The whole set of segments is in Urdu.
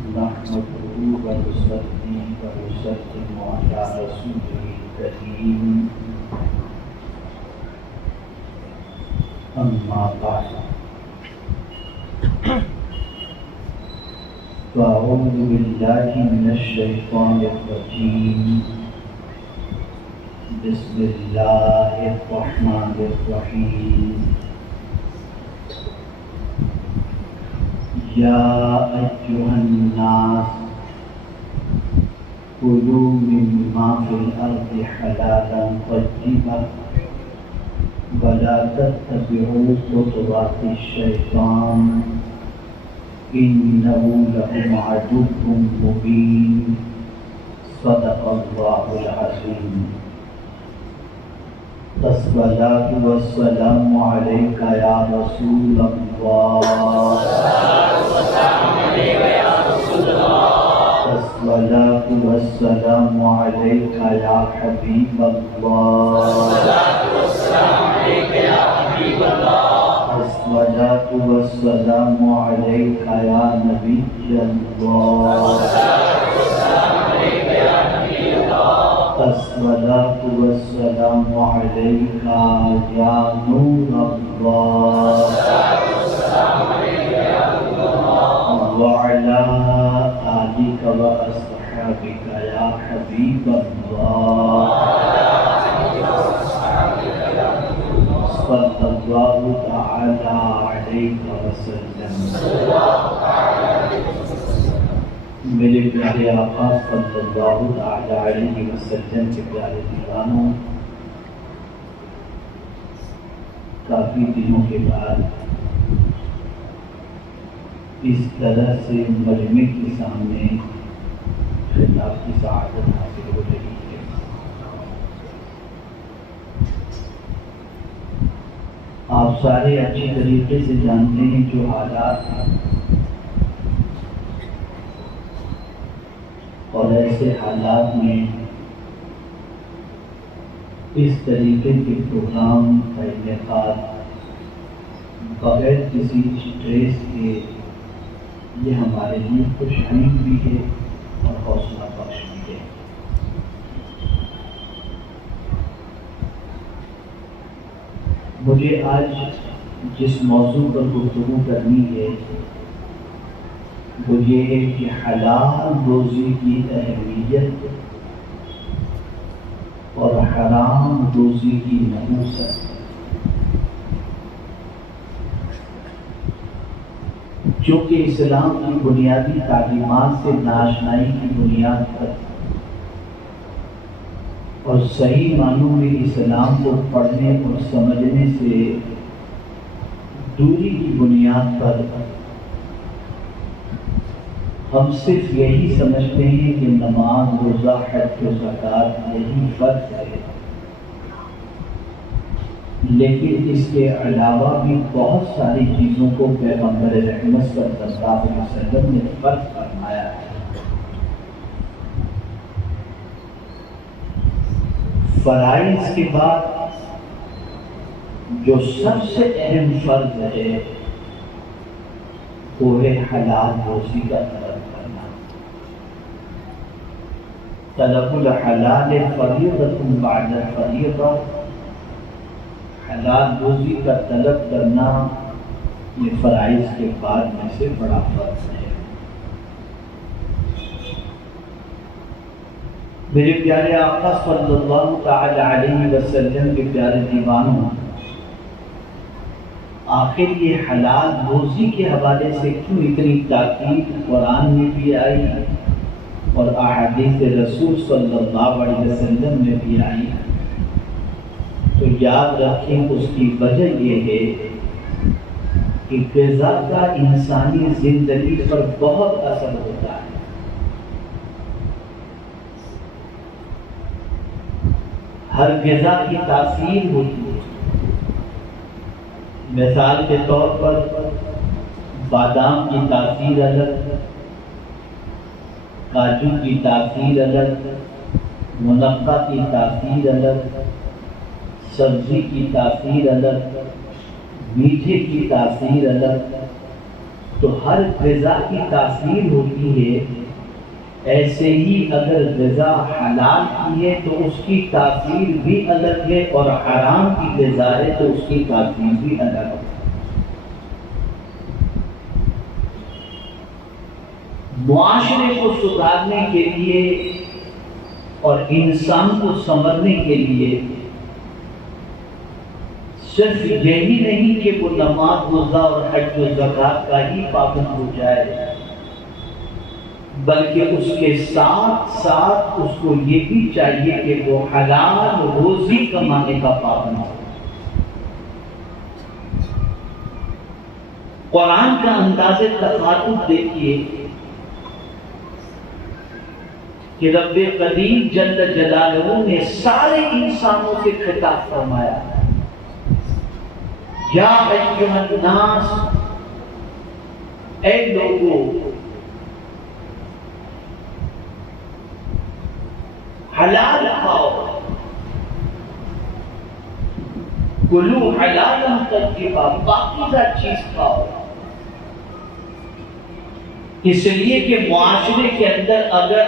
نحمده ونصلي ونسلم على رسوله الكريم أما بعد فأعوذ بالله من الشيطان الرجيم بسم الله الرحمن الرحيم يا أيها الناس كلوا مما في الأرض حلالا طيبا ولا تتبعوا خطوات الشيطان إنه لكم عدو مبين صدق الله العظيم. الصلاة والسلام عليك يا رسول الله. الصلاة والسلام عليك يا حبيب الله. الصلاة والسلام عليك يا نبي الله. الصلاة والسلام عليك يا نور الله. وعلى آلك وأصحابك يا حبيب الله. صلى الله تعالى عليك وسلم. میرے پیارے آقا صلی اللہ تعالی علیہ وسلم کے پیارے دیوانوں، کافی دنوں کے بعد اس طرح سے مجمع کے سامنے خطاب کی سعادت حاصل ہو رہی ہے۔ آپ سارے اچھی طریقے سے جانتے ہیں جو حالات ہیں، اور ایسے حالات میں اس طریقے کے پروگرام کا انعقاد بغیر کسی اسٹریس کے یہ ہمارے لیے خوشحال بھی ہے اور حوصلہ بخش بھی ہے۔ مجھے آج جس موضوع پر گفتگو کرنی ہے وہ یہ ہے کہ حلال روزی کی اہمیت اور حرام روزی کی نحوست۔ چونکہ اسلام کی بنیادی تعلیمات سے ناآشنائی کی بنیاد پر اور صحیح معنوں میں اسلام کو پڑھنے اور سمجھنے سے دوری کی بنیاد پر ہم صرف یہی سمجھتے ہیں کہ نماز، روزہ، حج و زکوٰۃ یہی فرض ہے، لیکن اس کے علاوہ بھی بہت ساری چیزوں کو پیغمبر رحمت صلی اللہ علیہ وسلم نے فرض فرمایا ہے۔ فرائض کے بعد جو سب سے اہم فرض ہے وہ ہے حلال روزی کا طلب کرنا۔ طلب الحلال فریضۃ بعد فریضہ، حلال روزی کا طلب کرنا یہ فرائض کے بعد میں سے بڑا فرض ہے۔ میرے پیارے آقا صلی اللہ تعالی علیہ وسلم کے پیارے دیوانوں، آخر یہ حلال روزی کے حوالے سے کیوں اتنی تاکید قرآن میں بھی آئی اور احادیث رسول صلی اللہ علیہ وسلم میں بھی آئی؟ تو یاد رکھیں اس کی وجہ یہ ہے کہ غذا کا انسانی زندگی پر بہت اثر ہوتا ہے۔ ہر غذا کی تاثیر ہوتی ہے۔ مثال کے طور پر بادام کی تاثیر الگ، کاجو کی تاثیر الگ، منقع کی تاثیر الگ، سبزی کی تاثیر الگ، میٹھے کی تاثیر الگ، تو ہر غذا کی تاثیر ہوتی ہے، ایسے ہی اگر غذا حلال کی ہے تو اس کی تاثیر بھی الگ ہے، اور حرام کی غذا ہے تو اس کی تاثیر بھی الگ ہے۔ معاشرے کو سدھارنے کے لیے اور انسان کو سنورنے کے لیے صرف یہی نہیں کہ وہ نماز روزہ اور حج و زکات کا ہی پابند ہو جائے، بلکہ اس کے ساتھ ساتھ اس کو یہ بھی چاہیے کہ وہ حلال روزی کمانے کا پابند ہو۔ قرآن کا انداز تخاطب دیکھیے کہ رب قدیم جل جلالہ نے سارے انسانوں سے خطاب فرمایا، یا ایھا الناس، اے لوگوں، حلال کھاؤ، کلوا حلالا طیبا، پاکیزہ چیز کھاؤ۔ اس لیے کہ معاشرے کے اندر اگر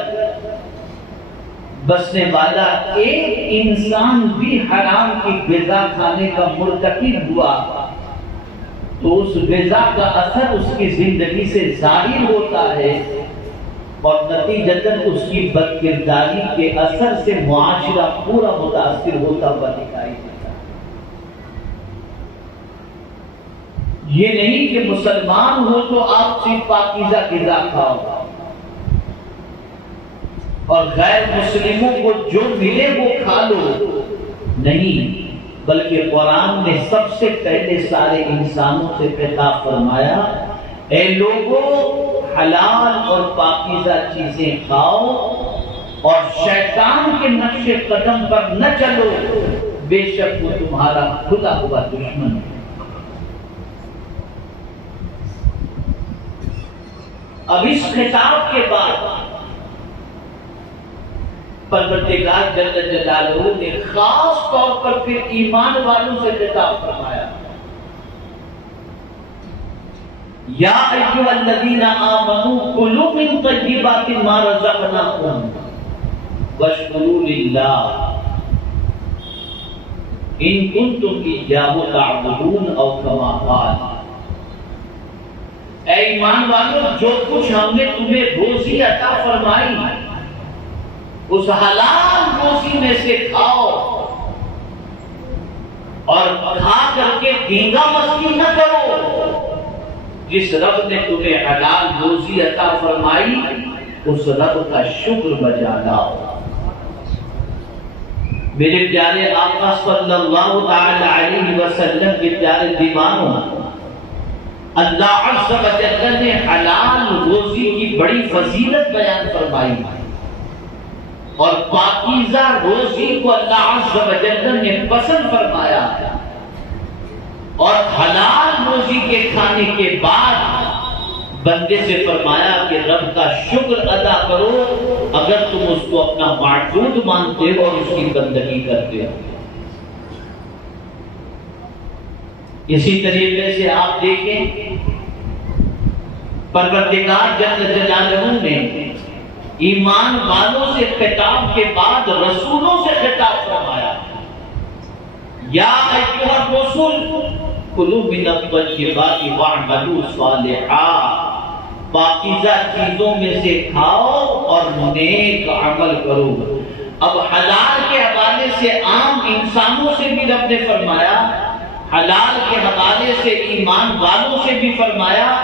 بسنے والا ایک انسان بھی حرام کی غذا کھانے کا مرتکب ہوا تو اس غذا کا اثر اس کی زندگی سے ظاہر ہوتا ہے، اور نتیجتاً اس کی بد کرداری کے اثر سے معاشرہ پورا متاثر ہوتا ہوا دکھائی دیتا ہے۔ یہ نہیں کہ مسلمان ہو تو آپ صرف پاکیزہ غذا کھاؤ اور غیر مسلموں کو جو ملے وہ کھا لو، نہیں، بلکہ قرآن نے سب سے پہلے سارے انسانوں سے خطاب فرمایا، اے لوگوں، حلال اور پاکیزہ چیزیں کھاؤ اور شیطان کے نقش قدم پر نہ چلو، بے شک وہ تمہارا کھلا ہوا دشمن ہے۔ اب اس خطاب کے بعد پروردگار جل جلالہ نے خاص طور پر پھر ایمان والوں سے خطاب فرمایا، یا ایھا الذین آمنوا کلوا من طیبات ما رزقناکم واشکروا للہ ان کنتم ایاہ تعبدون، او کما قال، اے ایمان والوں، جو کچھ ہم نے تمہیں روزی عطا فرمائی اس حلال روزی میں سے کھاؤ، اور کھا کر کے دیگا مستی نہ کرو۔ جس رب نے تمہیں حلال روزی عطا فرمائی اس رب کا شکر بجا لاؤ۔ میرے پیارے آقا صلی اللہ تعالی علیہ وسلم کے پیارے دیوانوں، اللہ عز و جل نے حلال روزی کی بڑی فضیلت بیان فرمائی، اور پاکیزہ روزی کو اللہ عز و جل نے پسند فرمایا، اور حلال روزی کے کھانے کے بعد بندے سے فرمایا کہ رب کا شکر ادا کرو اگر تم اس کو اپنا معبود مانتے ہو اور اس کی بندگی کرتے ہو۔ اسی طریقے سے آپ دیکھیں پروردگار جل جلالہ نے ایمان والوں سے خطاب کے بعد رسولوں سے خطاب فرمایا، یا ایھا الرسل کلوا من الطیبات واعملوا صالحا، پاکیزہ چیزوں میں سے کھاؤ اور نیک عمل کرو۔ اب حلال کے حوالے سے عام انسانوں سے بھی رب نے فرمایا، حلال کے حوالے سے ایمان والوں سے بھی فرمایا،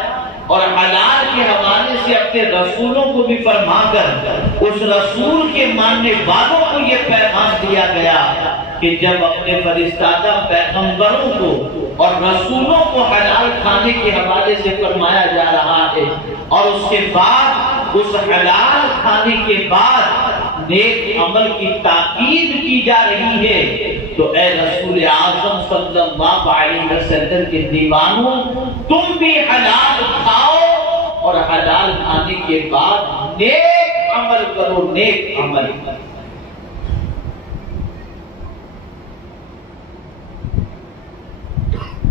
اور حلال کے حوالے سے اپنے رسولوں کو بھی فرما کر اس رسول کے ماننے والوں کو یہ پیغام دیا گیا کہ جب اپنے فرستادہ پیغمبروں کو اور رسولوں کو حلال کھانے کے حوالے سے فرمایا جا رہا ہے، اور اس کے بعد اس حلال کھانے کے بعد نیک عمل کی تاکید کی جا رہی ہے، تو اے رسول اعظم صلی اللہ علیہ وسلم کے دیوانوں، تم بھی حلال کھاؤ اور حلال کھانے کے بعد نیک عمل کرو، نیک عمل۔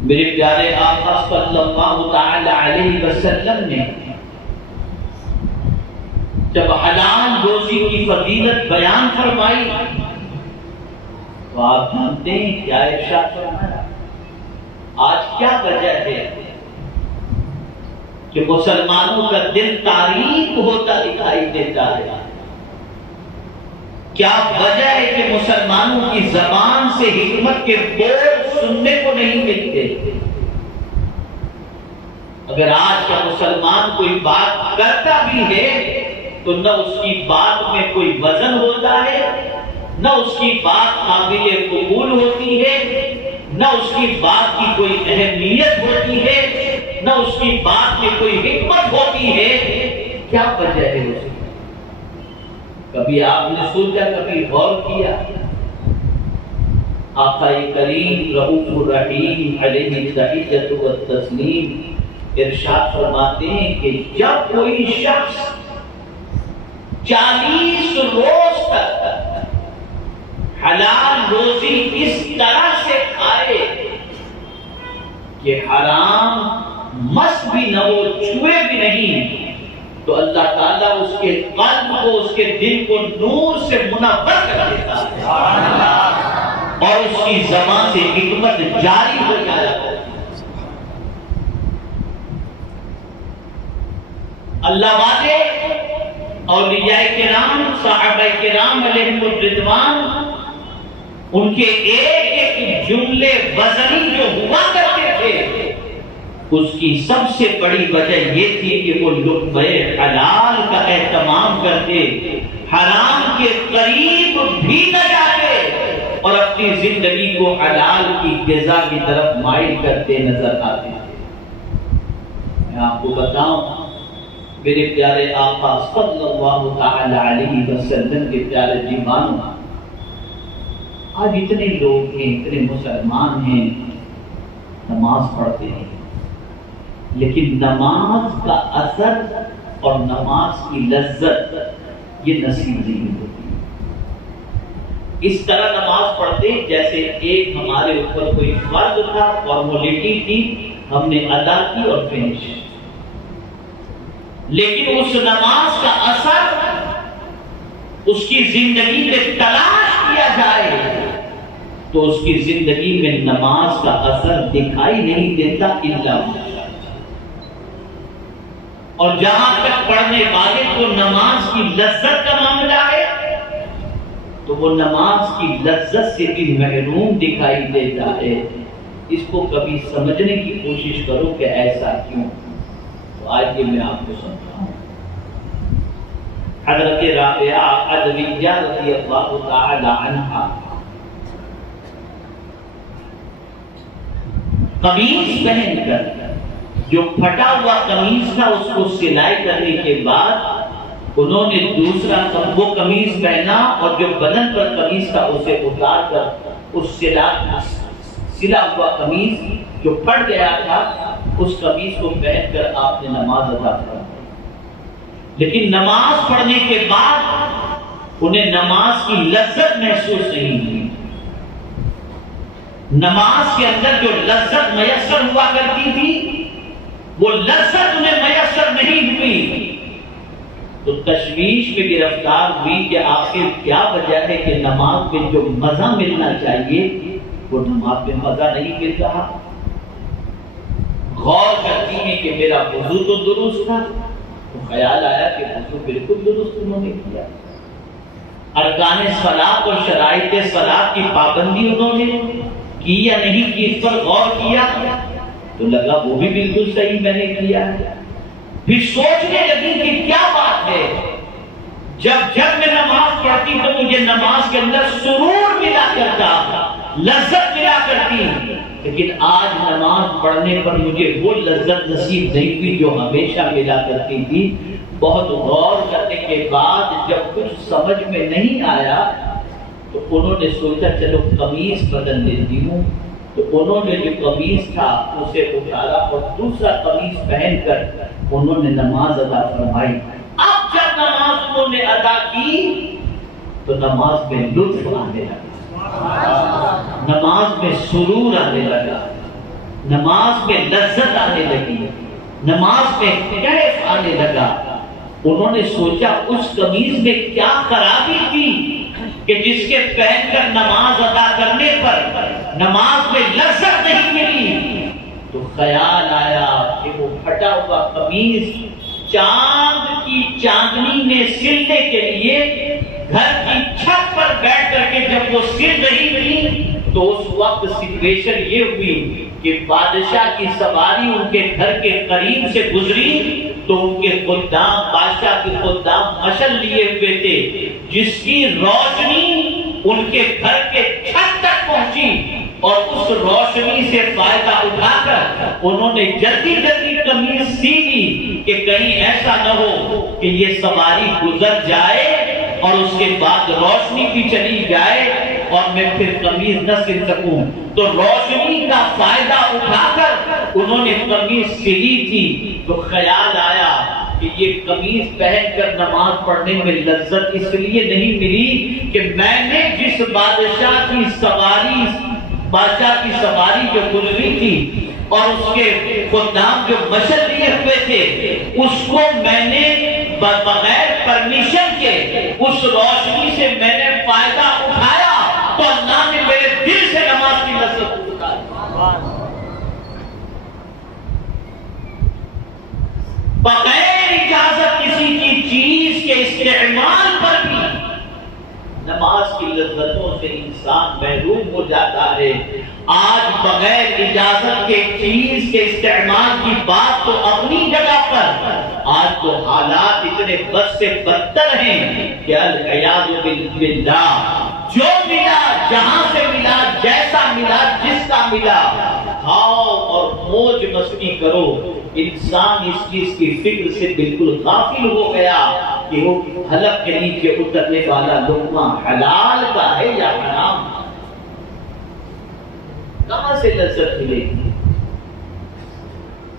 میرے پیارے آقا صلی اللہ تعالی علیہ وسلم نے جب حلال روزی کی فضیلت بیان فرمائی تو آپ جانتے ہیں کیا ارشاد فرمایا؟ آج کیا وجہ ہے کہ مسلمانوں کا دل تاریک ہوتا دکھائی دیتا ہے؟ کیا وجہ ہے کہ مسلمانوں کی زبان سے حکمت کے بول سننے کو نہیں ملتے؟ اگر آج کا مسلمان کوئی بات کرتا بھی ہے تو نہ اس کی بات میں کوئی وزن ہوتا ہے، نہ اس کی بات قابل قبول ہوتی ہے، نہ اس کی بات کی کوئی اہمیت ہوتی ہے، نہ اس کی بات میں کوئی حکمت ہوتی ہے۔ کیا وجہ ہے اس کی؟ کبھی آپ نے سوچا، کبھی غور کیا؟ آقا کریم رؤوف الرحیم علیہ التحیۃ والتسلیم ارشاد فرماتے ہیں کہ جب کوئی شخص 40 روز تک حلال روزی اس طرح سے کھائے کہ حرام مس بھی نہ ہو، چھوئے بھی نہیں، تو اللہ تعالیٰ اس کے قلب کو، اس کے دل کو نور سے منور کر دیتا ہے اور اس کی زبان سے حکمت جاری ہو جاتا ہے۔ اللہ والے، اولیاء کرام، صحابہ کرام علیہم الرضوان، ان کے ایک ایک جملے وزنی جو ہوا کرتے تھے، اس کی سب سے بڑی وجہ یہ تھی کہ وہ لقمہ حلال کا اہتمام کرتے، حرام کے قریب بھی نہ جاتے اور اپنی زندگی کو حلال کی غذا کی طرف مائل کرتے نظر آتے تھے۔ میں آپ کو بتاؤں، میرے پیارے آقا صلی اللہ تعالی علیہ وسلم کے پیارے دیوانوں، آج اتنے لوگ ہیں، اتنے مسلمان ہیں، نماز پڑھتے ہیں، لیکن نماز کا اثر اور نماز کی لذت یہ نصیب نہیں ہوتی۔ اس طرح نماز پڑھتے جیسے ایک ہمارے اوپر کوئی فرض تھا، فارمولیٹی تھی، ہم نے ادا کی اور فنش۔ لیکن اس نماز کا اثر اس کی زندگی میں تلاش کیا جائے تو اس کی زندگی میں نماز کا اثر دکھائی نہیں دیتا الا اور جہاں تک پڑھنے والے کو نماز کی لذت کا معاملہ ہے تو وہ نماز کی لذت سے بھی محروم دکھائی دیتا ہے۔ اس کو کبھی سمجھنے کی کوشش کرو کہ ایسا کیوں؟ تو آج یہ میں آپ کو سمجھاؤں۔ حضرت رابعہ عدویہ رضی اللہ تعالی عنہا قمیص پہن کر، جو پھٹا ہوا قمیص تھا اس کو سلائی کرنے کے بعد انہوں نے دوسرا وہ قمیص پہنا اور جو بدن پر قمیص تھا اسے اتار کر اس سلا ہوا قمیص جو پھٹ گیا تھا اس قمیص کو پہن کر آپ نے نماز ادا فرمائی۔ لیکن نماز پڑھنے کے بعد انہیں نماز کی لذت محسوس نہیں ہوئی۔ نماز کے اندر جو لذت میسر ہوا کرتی تھی وہ لذت انہیں میسر نہیں ہوئی، تو تشویش میں گرفتار ہوئی کہ آخر کیا وجہ ہے کہ نماز میں جو مزہ ملنا چاہیے وہ نماز میں مزہ نہیں مل رہا۔ غور کرتی ہیں کہ میرا وضو تو درست تھا، تو خیال آیا کہ وضو بالکل درست انہوں نے کیا، ارکان صلاۃ اور شرائط صلاۃ کی پابندی انہوں نے کی یا نہیں کی، اس پر غور کیا تو لگا وہ بھی بالکل صحیح میں نے کیا ہے۔ پھر سوچنے لگی کہ کیا بات ہے، جب میں نماز پڑھتی تو مجھے نماز کے اندر سرور ملا کرتا، لذت ملا کرتی، لیکن آج نماز پڑھنے پر مجھے وہ لذت نصیب نہیں ہوئی جو ہمیشہ ملا کرتی تھی۔ بہت غور کرنے کے بعد جب کچھ سمجھ میں نہیں آیا تو انہوں نے سوچا چلو قمیص بدل لیتی ہوں، تو انہوں نے جو قمیص تھا اسے اتارا اور دوسرا قمیص پہن کر انہوں نے نماز ادا فرمائی۔ اب جب نماز انہوں نے ادا کی تو نماز میں لطف آنے لگا، نماز میں سرور آنے لگا، نماز میں لذت آنے لگی، نماز میں کیف آنے لگا۔ انہوں نے سوچا اس قمیض میں کیا خرابی تھی کہ جس کے پہن کر نماز ادا کرنے پر نماز میں لذت نہیں ملی۔ تو خیال آیا کہ وہ پھٹا ہوا قمیض چاند کی چاندنی میں سلنے کے لیے گھر کی چھت پر بیٹھ کر کے جب وہ سل رہی تھی تو اس وقت سچویشن یہ ہوئی کہ بادشاہ کی سواری ان کے گھر کے قریب سے گزری تو ان کے خدام، بادشاہ کے خدام مشعل لیے ہوئے تھے جس کی روشنی ان کے گھر کے چھت تک پہنچی، اور اس روشنی سے فائدہ اٹھا کر انہوں نے جلدی جلدی قمیض سی لی کہ کہیں ایسا نہ ہو کہ یہ سواری گزر جائے اور اس کے بعد روشنی بھی چلی جائے اور میں پھر قمیض نہ سل سکوں۔ تو روشنی کا فائدہ اٹھا کر انہوں نے قمیض سلی تھی۔ تو خیال آیا کہ یہ قمیض پہن کر نماز پڑھنے میں لذت اس لیے نہیں ملی کہ میں نے جس بادشاہ کی سواری جو گزری تھی اور اس کے خدام جو مشعل لیے ہوئے تھے اس کو میں نے بغیر پرمیشن کے اس روشنی سے میں نے فائدہ اٹھایا تو اللہ نے میرے دل سے نماز کی لذت اٹھائی۔ بغیر اجازت کسی کی چیز کے استعمال پر بھی نماز کی لذتوں سے انسان محروم ہو جاتا ہے۔ آج بغیر اجازت کے چیز کے استعمال کی بات تو اپنی جگہ پر، آج تو حالات اتنے بد سے بدتر ہیں کہ العیاذ باللہ جو ملا، جہاں سے ملا، جیسا ملا، جس کا ملا، کھاؤ اور موج مستی کرو۔ انسان اس چیز کی فکر سے بالکل غافل ہو گیا کہ وہ حلق کے نیچے اترنے والا لقمہ حلال کا ہے یا حرام۔ کہاں سے لذت ملے گی؟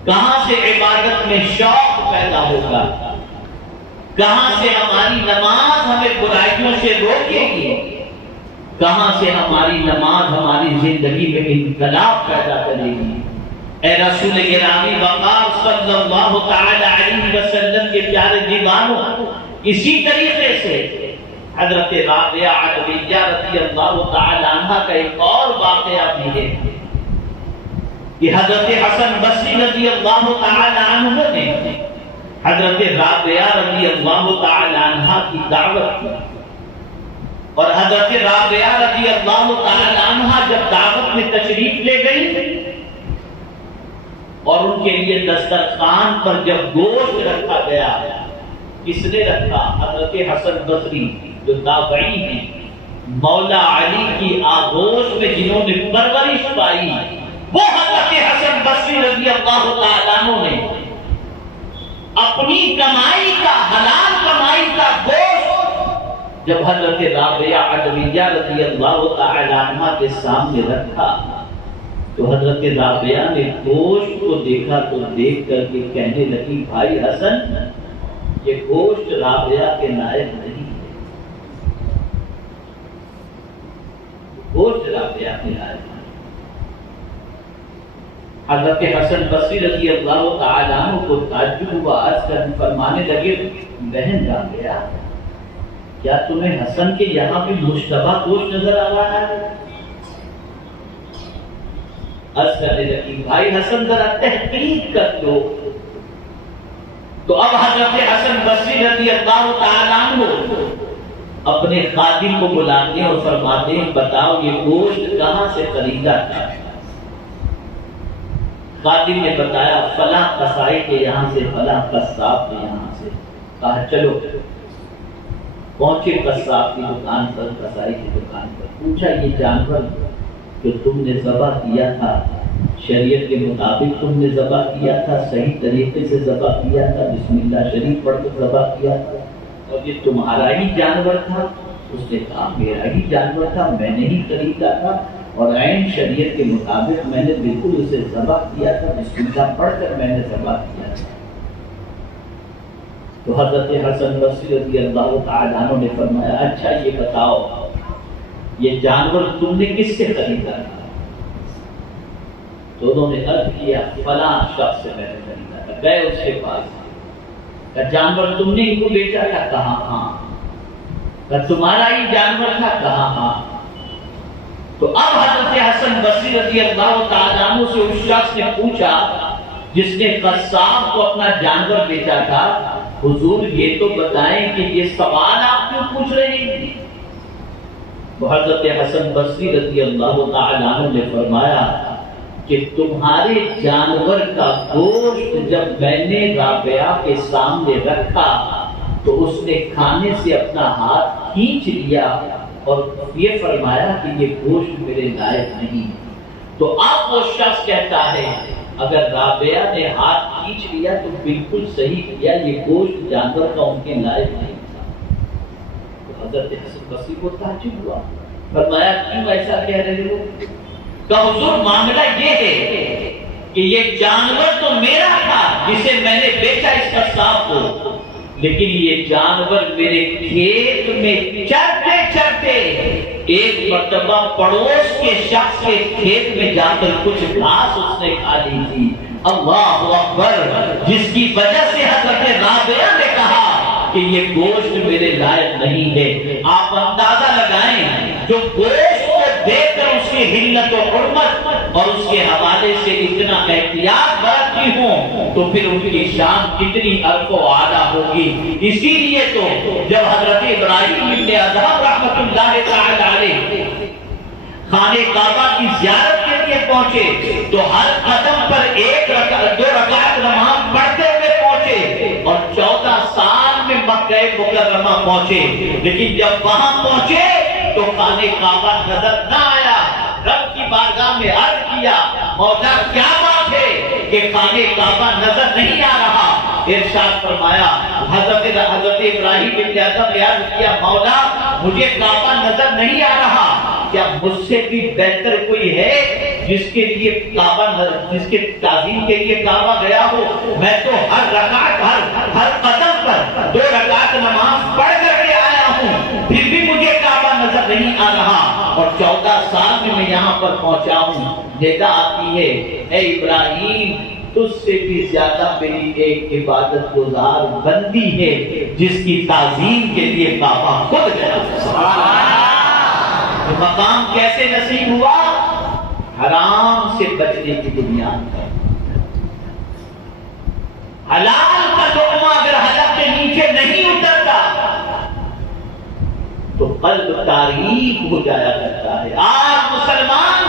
کہاں سے عبادت میں شوق پیدا ہوگا؟ کہاں سے ہماری نماز ہمیں برائیوں سے روکے گی؟ کہاں سے ہماری نماز ہماری زندگی میں انقلاب پیدا کرے گی؟ اے رسول گرامی وقار صلی اللہ تعالی علیہ وسلم کے پیارے دیوانوں، اسی طریقے سے حضرت رابعہ عدویہ رضی اللہ تعالی عنہ کا ایک اور واقعہ بھی ہے کہ حضرت حسن بصری رضی اللہ تعالی عنہ نے حضرت رابعہ رضی اللہ تعالی عنہ کی دعوت کی، اور حضرت رابعہ رضی اللہ تعالی عنہ جب دعوت میں تشریف لے گئی اور ان کے لیے دسترخوان پر جب گوشت رکھا گیا، کس نے رکھا؟ حضرت حسن بصری جو تابعی ہیں، مولا علی کی آغوش میں جنہوں نے پرورش پائی، وہ حضرت حسن بصری رضی اللہ تعالیٰ عنہ نے اپنی کمائی کا، حلال کمائی کا گوشت جب حضرت رابعہ عدویہ رضی اللہ تعالیٰ عنہ کے سامنے رکھا تو حضرت رابعہ نے گوشت کو دیکھا تو دیکھ کر کے کہنے لگی، بھائی حسن یہ گوشت رابعہ کے لائق نہیں ہے، گوشت رابعہ کے لائق نہیں۔ حضرت حسن بصری رضی اللہ تعالیٰ عنہ کو تعجب ہوا، عرض کرنے فرمانے لگے، بہن رابعہ کیا تمہیں حسن کے یہاں بھی مشتبہ گوشت نظر آ رہا ہے؟ عرض کرنے لگی، بھائی حسن ذرا تحقیق کر لو۔ تو اب حضرت حسن بصری رضی اللہ تعالیٰ عنہ اپنے خادم کو بلاتے ہیں اور فرماتے ہیں، بتاؤ یہ گوشت کہاں سے خریدا تھا؟ خادم نے بتایا فلاں قصائی کے یہاں سے، فلاں قصاب کے یہاں سے۔ کہا چلو، پہنچے قصاب کی دکان پر، قصائی کی دکان پر، پوچھا یہ جانور جو تم نے ذبح کیا تھا شریعت کے مطابق تم نے ذبح کیا تھا، صحیح طریقے سے ذبح کیا تھا، بسم اللہ شریف پڑھ کر ذبح کیا تھا، اور یہ تمہارا ہی جانور تھا؟ اس نے کہا میرا ہی جانور تھا، میں نے ہی خریدا تھا اور عین شریعت کے مطابق میں نے بالکل اسے ذبح کیا تھا، بسم اللہ پڑھ کر میں نے ذبح کیا تھا۔ تو حضرت حسن بصری رضی اللہ تعالیٰ عنہ نے فرمایا، اچھا یہ بتاؤ یہ جانور تم نے کس سے خریدا تھا؟ تو انہوں نے عرض کیا فلاں شخص سے میں نے خریدا تھا. گئے اس کے پاس، کہ جانور تم نے ان کو بیچا تھا؟ کہا ہاں. کہ تمہارا ہی جانور تھا؟ کہا ہاں. تو اب حضرت حسن بصری رضی اللہ تعالیٰ عنہ سے اس شخص نے پوچھا جس نے قصاب کو اپنا جانور بیچا تھا، حضور یہ تو بتائیں کہ یہ سوال آپ کیوں پوچھ رہے ہیں؟ تو حضرت حسن بصری رضی اللہ تعالیٰ عنہ نے فرمایا کہ تمہارے جانور کا گوشت جب میں نے رابعہ کے سامنے رکھا تو اس نے کھانے سے اپنا ہاتھ کھینچ لیا اور یہ فرمایا کہ یہ گوشت میرے لائق نہیں. تو اب وہ شخص کہتا ہے اگر رابعہ نے ہاتھ کھینچ لیا تو بالکل صحیح کیا، یہ گوشت جانور کا ان کے لائق نہیں تھا. تو حضرت حسن بصری کو تعجب ہوا، فرمایا کیوں ایسا کہہ رہے ہو؟ کہ حضور معاملہ یہ ہے کہ یہ جانور تو میرا تھا جسے میں نے بیچا اس قصاب کو، لیکن یہ جانور میرے کھیت میں چرتے چرتے ایک مرتبہ پڑوس کے شخص کے کھیت میں جا کر کچھ گھاس اس نے کھا لی تھی. اللہ اکبر! جس کی وجہ سے حضرت رابعہ نے کہا کہ یہ گوشت میرے لائق نہیں ہے. آپ اندازہ لگائیں جو گوشت کو دیکھ کر اس کی حلت و حرمت اور اس کے حوالے سے اتنا احتیاط برتی ہوں تو پھر ان کی شان کتنی ارف و اعلیٰ ہوگی. اسی لیے تو جب حضرت ابراہیم ابن ادھم رحمۃ اللہ تعالی علیہ خانہ کعبہ کی زیارت کے لیے پہنچے تو ہر قدم پر ایک دو رکعت نماز پڑھتے ہوئے پہنچے اور 14 سال میں مکہ مکرمہ پہنچے. لیکن جب وہاں پہنچے تو خانہ کعبہ نظر نہ آیا. رب کی بارگاہ میں عرض کیا مولا کیا بات ہے کہ خانہ کعبہ نظر نہیں آ رہا؟ ارشاد فرمایا حضرت ابراہیم ابن ادھم نے عرض کیا مولا مجھے کعبہ نظر نہیں آ رہا، کیا مجھ سے بھی بہتر کوئی ہے جس کے لیے کعبہ، جس کے تعظیم کے لیے کعبہ گیا ہو؟ میں تو ہر رکعت ہر قدم پر 2 رکعت نماز پڑھ کر کے آیا ہوں، پھر بھی مجھے کعبہ نظر نہیں آ رہا اور 14 سال میں یہاں پر پہنچا ہوں. ندا آتی ہے اے ابراہیم تجھ سے بھی زیادہ میری ایک عبادت گزار بندی ہے جس کی تعظیم کے لیے کعبہ خود گیا. مقام کیسے نصیب ہوا؟ حرام سے بچنے کی بنیاد پر. حلال کا لقمہ اگر حلق کے نیچے نہیں اترتا تو قلب تاریک ہو جایا کرتا ہے. آج مسلمان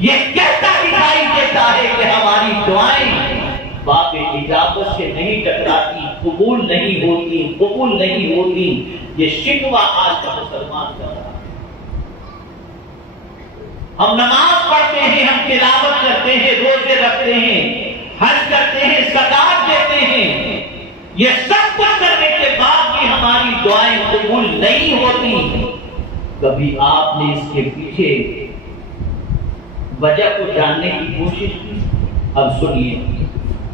یہ کہتا دکھائی دیتا ہے کہ ہماری دعائیں باب اجابت سے نہیں ٹکراتی، قبول نہیں ہوتی. یہ شکوہ آج کا مسلمان کر رہا ہے. ہم نماز پڑھتے ہیں، ہم تلاوت کرتے ہیں، روزے رکھتے ہیں، حج کرتے ہیں، زکات دیتے ہیں، یہ سب کچھ کرنے کے بعد بھی ہماری دعائیں قبول نہیں ہوتی. کبھی آپ نے اس کے پیچھے وجہ کو جاننے کی کوشش کی؟ اب سنیے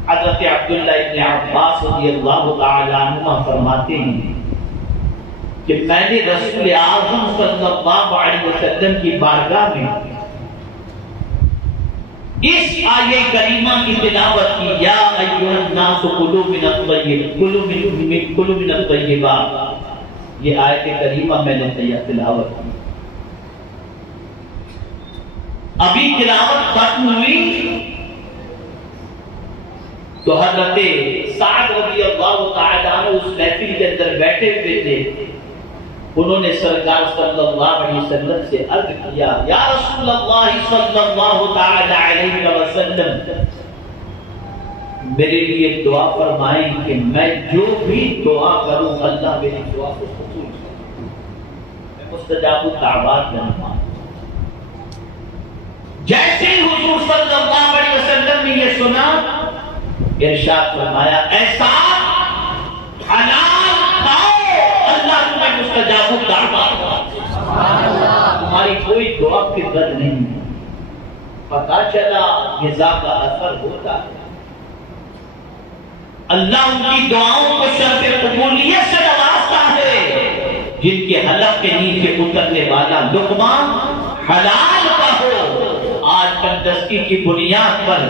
حضرت عبداللہ ابن عباس رضی اللہ تعالی عنہ فرماتے ہیں کہ میں نے رسول اعظم صلی اللہ علیہ وسلم کی بارگاہ میں اس آیہ کریمہ کی تلاوت کی، یا ایھا الناس کلوا من الطیبات. یہ آیت کریمہ میں نے تلاوت کی. ابھی تلاوت ختم ہوئی تو حضرت سعد رضی اللہ تعالی عنہ اس محفل کے اندر بیٹھے ہوئے تھے. انہوں نے سرکار صلی اللہ علیہ وسلم سے عرض کیا یا رسول اللہ صلی اللہ تعالی علیہ وسلم میرے لیے دعا فرمائیں کہ میں جو بھی دعا کروں اللہ میری دعا کو قبول کرے، میں مستجاب الدعوات بنوں. جیسے ہی حضور صلی اللہ علیہ وسلم نے یہ سنا ارشاد فرمایا ایسا حلال کھاؤ اللہ تمہیں مستجاب الدعوات. تمہاری کوئی دعا کی رد نہیں. پتا چلا غذا کا اثر ہوتا ہے. اللہ ان کی دعاؤں کو شرط قبولیت سے نوازتا ہے جن کے حلق کے نیچے اترنے والا لقمہ حلال کا ہو. آج تندرستی کی بنیاد پر،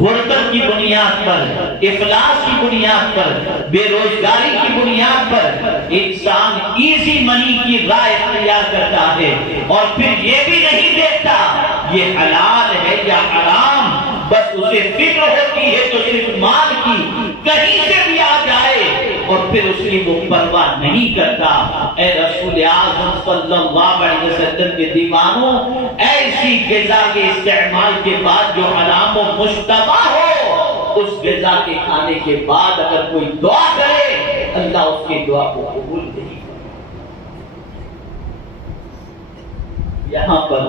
غربت کی بنیاد پر، افلاس کی بنیاد پر، بے روزگاری کی بنیاد پر انسان ایزی منی کی راہ اختیار کرتا ہے اور پھر یہ بھی نہیں دیکھتا یہ حلال ہے یا حرام، بس اسے فکر ہوتی ہے تو صرف مال کی، کہیں سے بھی آ جائے اور پھر اس کی وہ پرواہ نہیں کرتا۔ اے رسول اعظم صلی اللہ علیہ وسلم کے دیوانوں، ایسی غذا کے استعمال کے بعد جو حرام و مشتبہ ہو، اس غذا کے کھانے کے بعد اگر کوئی دعا کرے اللہ اس کی دعا کو قبول نہیں کرتا۔ یہاں پر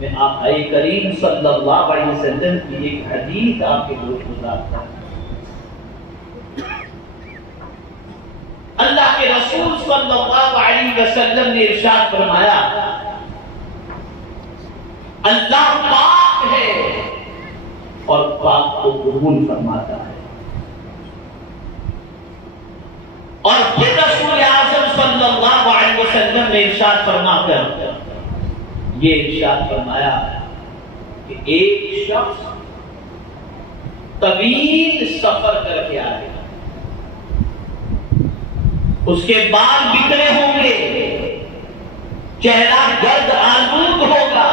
میں آقا کریم صلی اللہ علیہ وسلم کی ایک حدیث آپ کے گوش گزارتا ہوں۔ اللہ کے رسول صلی اللہ علیہ وسلم نے ارشاد فرمایا، اللہ پاک ہے اور پاک کو قبول فرماتا ہے۔ اور پھر رسول اعظم صلی اللہ علیہ وسلم نے ارشاد فرما کر یہ ارشاد فرمایا کہ ایک شخص طویل سفر کر کے آئے، اس کے بال بکھرے ہوں گے، چہرہ گرد آلود ہوگا،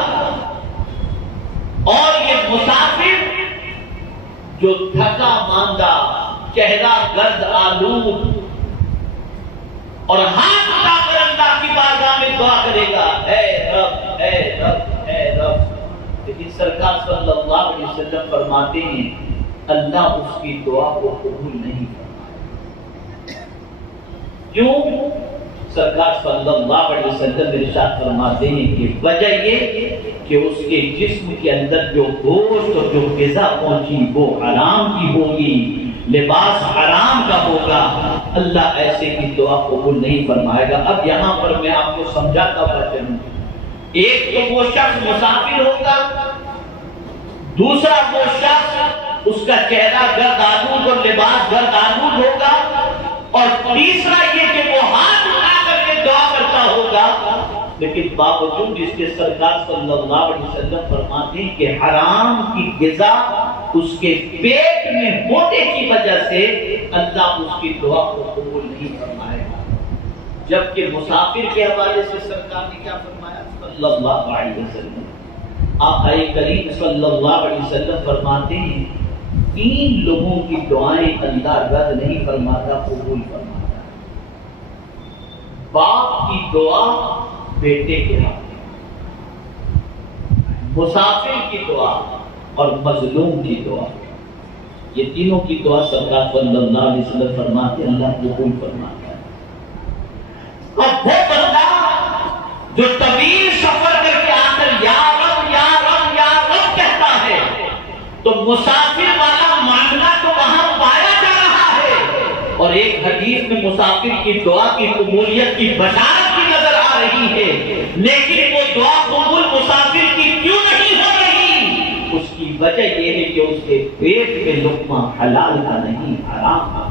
اور یہ مسافر جو تھکا ماندہ، چہرہ گرد آلود، اور ہاتھ اٹھا کر اللہ کی بارگاہ میں دعا کرے گا، اے رب اے رب اے رب۔ لیکن سرکار صلی اللہ علیہ وسلم فرماتے ہیں اللہ اس کی دعا کو قبول نہیں کرتا۔ کیوں؟ سرکار صلی اللہ علیہ وسلم ارشاد فرماتے ہیں کہ وجہ یہ کہ اس کے جسم کے اندر جو گوشت اور جو غذا پہنچی وہ حرام کی ہوگی، لباس حرام کا ہوگا، اللہ ایسے کی دعا قبول نہیں فرمائے گا۔ اب یہاں پر میں آپ کو سمجھاتا ہوا چلوں، ایک تو وہ شخص مسافر ہوگا، دوسرا وہ شخص اس کا چہرہ گرد آلود اور لباس گرد آلود ہوگا، اور تیسرا یہ کہ وہ ہاتھ اٹھا کر کے دعا کرتا ہوگا، لیکن باوجود اس کے سرکار صلی اللہ علیہ وسلم فرماتے ہیں کہ حرام کی غذا اس کے پیٹ میں ہونے کی وجہ سے اللہ اس کی دعا کو قبول نہیں فرمائے گا۔ جبکہ مسافر کے حوالے سے سرکار نے کیا فرمایا صلی اللہ علیہ وسلم؟ آقا کریم صلی اللہ علیہ وسلم فرماتے ہیں تین لوگوں کی دعائیں اللہ رد نہیں فرماتا، قبول فرماتا ہے۔ باپ کی دعا بیٹے کے ہاتھ میں، مسافر کی دعا اور مظلوم کی دعا، یہ تینوں کی دعا سرکار صلی اللہ علیہ وسلم فرماتے ہیں اللہ قبول فرماتا ہے۔ اور وہ بندہ جو طویل سفر کر کے آ کر یا رب یا رب یا رب کہتا ہے تو مسافر والا معاملہ تو وہاں پایا جا رہا ہے، اور ایک حدیث میں مسافر کی دعا کی قبولیت کی بشارت بھی نظر آ رہی ہے، لیکن وہ دعا قبول مسافر کی کیوں نہیں ہو رہی؟ اس کی وجہ یہ ہے کہ اس کے پیٹ میں لقمہ حلال کا نہیں حرام کا،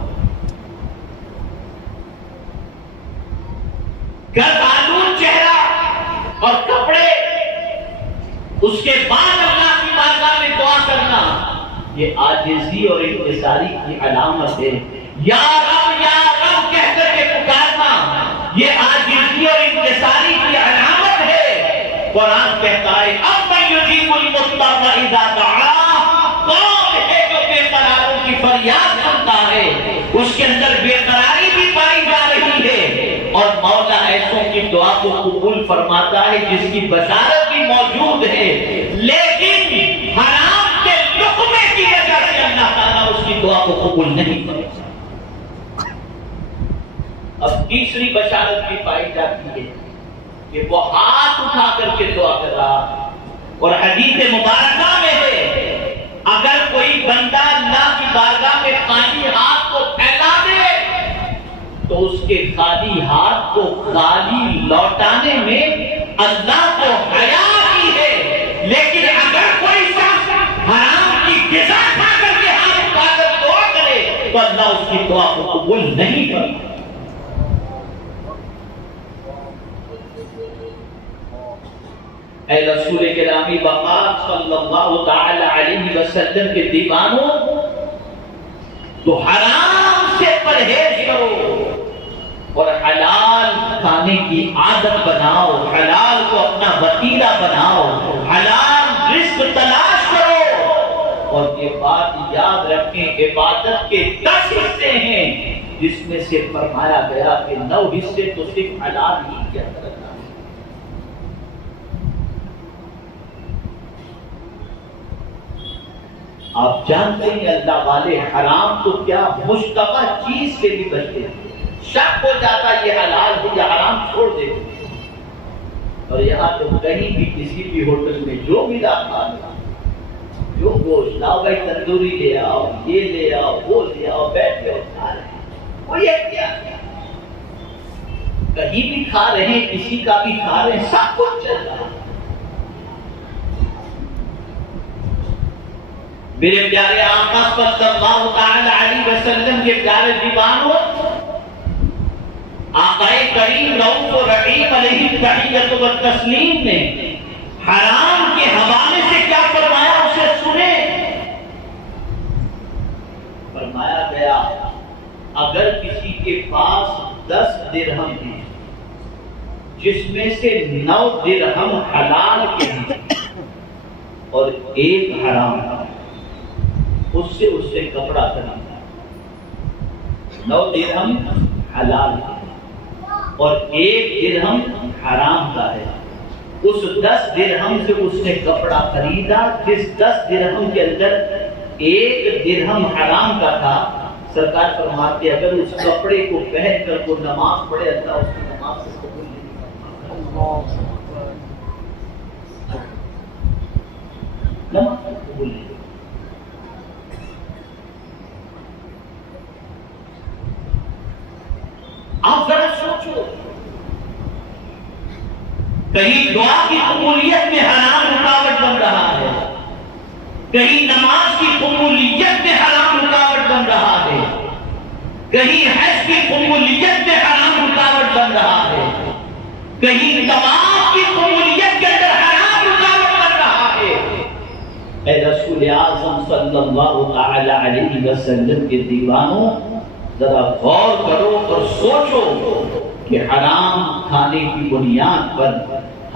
گرد آلود چہرہ اور کپڑے، اس کے بعد اللہ کی بارگاہ میں دعا کرنا، یہ عاجزی اور انکساری کی علامت ہے۔ یا رب کہہ کر کے پکارنا یہ عاجزی اور انکساری کی علامت ہے۔ قرآن کہتا ہے امن یجیب المضطر اذا دعاہ، کون ہے جو بے قراروں کی فریاد سنتا ہے؟ اس کے اندر بے قراری بھی پائی جا رہی ہے، اور مولا ایسوں کی دعا کو قبول فرماتا ہے جس کی بشارت بھی موجود ہے، لیکن حرام کے لقمے کی وجہ سے اللہ تعالیٰ اس کی دعا کو قبول نہیں کرتا۔ اب تیسری بشارت بھی پائی جاتی ہے کہ وہ ہاتھ اٹھا کر کے دعا کر رہا، اور حدیث مبارکہ میں ہے اگر کوئی بندہ اللہ کی بارگاہ میں خالی ہاتھ کو پھیلا دے تو اس کے خالی ہاتھ کو خالی لوٹانے میں اللہ کو حیا کی ہے، لیکن اگر کوئی شخص حرام کی غذا کھا کر کے ہاتھ اٹھا کر دعا کرے تو اللہ اس کی دعا کو قبول نہیں کرتا۔ اے رسول کرامی وقار صلی اللہ تعالی علیہ وسلم کے دیوانوں، تو حرام سے پرہیز کرو اور حلال کھانے کی عادت بناؤ، حلال کو اپنا وسیلہ بناؤ، حلال رزق تلاش کرو، اور یہ بات یاد رکھیں عبادت کے 10 حصے ہیں جس میں سے فرمایا گیا کہ 9 حصے تو صرف حلال ہی کے اندر ہے۔ آپ جانتے ہیں اللہ والے حرام تو کیا مشتبہ چیز سے بھی بچتے ہیں، شک ہو جاتا یہ حلال ہے یا حرام چھوڑ دیتے، اور یہاں تو کہیں بھی کسی بھی ہوٹل میں جو ملا کھا لو، جو گوشت لاؤ بھائی تندوری لے آؤ، یہ لے آؤ، وہ لے آؤ، بیٹھ کے کھا رہے ہیں، وہ یہ کیا کہیں بھی کھا رہے ہیں، کسی کا بھی کھا رہے ہیں، سب کچھ چل رہا ہے۔ میرے پیارے آقا صلی اللہ تعالی علیہ وسلم کے پیارے دیوانوں، آقا کریم رؤوف رحیم علیہ التحیۃ والتسلیم نے حرام کے حوالے سے کیا فرمایا اسے سنیں۔ فرمایا گیا اگر کسی کے پاس 10 درہم ہیں جس میں سے 9 درہم حلال کے ہیں اور 1 حرام ہے، اس سے کپڑا خریدا، 9 درہم حلال ہے اور 1 درہم حرام کا ہے، اس 10 درہم سے اس نے کپڑا خریدا، جس 10 درہم کے اندر 1 درہم حرام کا تھا۔ سرکار فرماتے اگر اس کپڑے کو پہن کر وہ نماز پڑھے اللہ اس کی نماز سے قبول نہیں کرتا، نماز قبول نہیں۔ آپ ذرا سوچو، کہیں دعا کی قبولیت میں حرام رکاوٹ بن رہا ہے، کہیں نماز کی قبولیت میں حرام رکاوٹ بن رہا ہے، کہیں حج کی قبولیت میں حرام رکاوٹ بن رہا ہے، کہیں طواف کی قبولیت کے اندر حرام رکاوٹ بن رہا ہے۔ اے رسول اعظم صلی اللہ تعالی علیہ وسلم کے دیوانوں، ذرا غور کرو اور سوچو کہ حرام کھانے کی بنیاد پر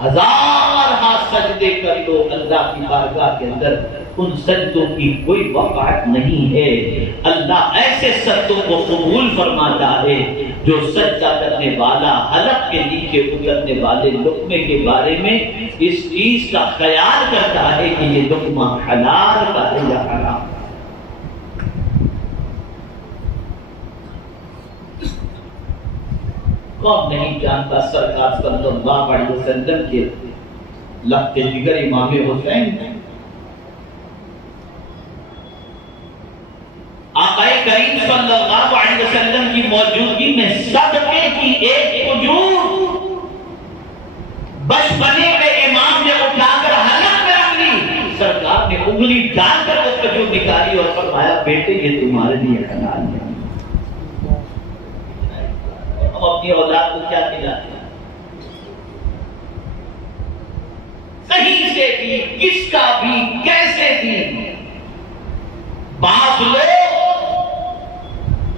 1000 سجدے کر لو اللہ کی بارگاہ کے اندر، ان سجدوں کی کوئی وقعت نہیں ہے۔ اللہ ایسے سجدوں کو قبول فرماتا ہے جو سجدہ کرنے والا حلق کے نیچے اترنے والے لقمے کے بارے میں اس چیز کا خیال کرتا ہے کہ یہ لقمہ حلال کا ہے یا حرام۔ کون نہیں جانتا سرکار صلی اللہ علیہ وسلم کے لب کے جگر امام حسین، آقا کریم صلی اللہ علیہ وسلم کی موجودگی میں صدقے کی ایک کھجور بچپنے میں امام نے اٹھا کر حلق میں رکھ لی، سرکار نے انگلی ڈال کر وہ کھجور نکالی اور فرمایا بیٹے یہ تمہارے لیے حلال ہے۔ اپنی اولاد کو کیا کھلاتے ہیں؟ کہیں سے بھی، کس کا بھی، کیسے بھی، بعض لوگ